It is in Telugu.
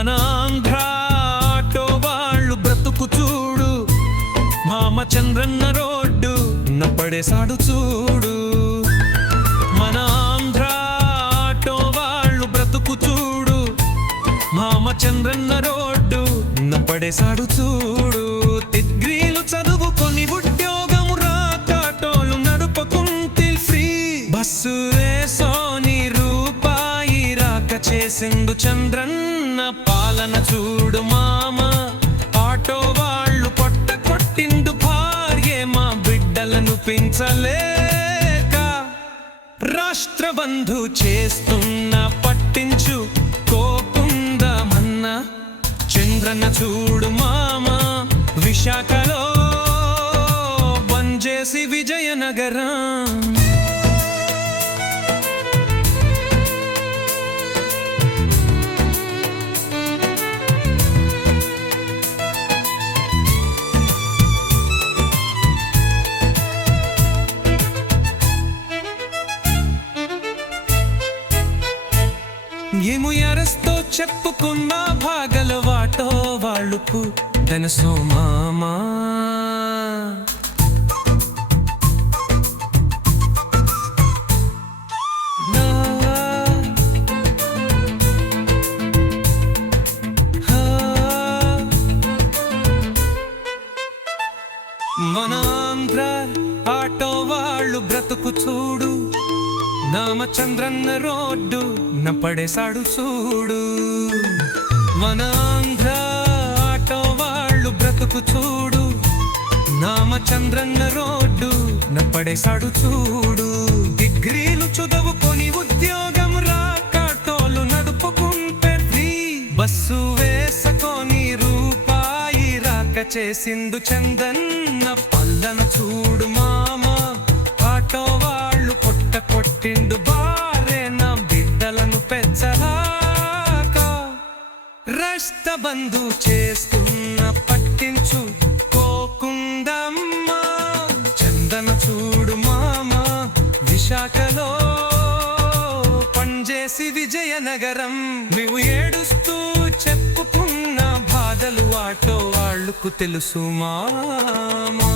మన ఆంధ్ర ఆటో వాళ్ళు బ్రతుకు చూడు, మామ చంద్రన్న రోడ్డు నప్పడేశాడు చూడు. మన ఆంధ్ర ఆటో వాళ్ళు బ్రతుకు చూడు, మామ చంద్రన్న రోడ్డు నప్పడేశాడు చూడు. డిగ్రీలు చదువుకొని ఉద్యోగము రాటాటోలు నడుపుకుంటే ఫ్రీ బస్సు వేసోని రూపాయి రాక చేసిండు చంద్రన్న పాలన చూడు మామ. ఆటో వాళ్ళు పొట్ట కొట్టిండు భార్యే మా బిడ్డలను పెంచలేక. రాష్ట్రబంధు చేస్తున్న పట్టించు కోకుందమన్న చంద్రన్న చూడు మామ. విశాఖలో బంద్ చేసి విజయనగరం ఏము ఎరస్తో చెప్పుకున్న భాగల వాటో వాళ్ళకు తెలుసు మామా. మన ఆంధ్ర ఆటో వాళ్ళు బ్రతుకు చూడు, రామచంద్రన్న రోడ్డు నప్పడేశాడు చూడు. మన ఆంధ్ర ఆటో వాళ్ళు బ్రతుకు చూడు, రామచంద్రన్న రోడ్డు నప్పడేశాడు చూడు. డిగ్రీలు చదువుకొని ఉద్యోగం రాకాటోలు నడుపుకుంటే ఫ్రీ బస్సు వేసుకొని రూపాయి రాక చేసిండు చంద్రన్న పాలన చూడు మామ. ఆటో వాళ్ళు పొట్ట కొట్టిండు భార్యే నా బిడ్డలను పెంచరాక. రాష్ట్రబంధు చేస్తున్న పట్టించు కోకుందమ్మ చందన చూడు మామ. విశాఖలో పనిచేసి విజయనగరం నువ్వు ఏడుస్తూ చెప్పుకున్న బాధలు ఆటో వాళ్ళకు తెలుసు మామా.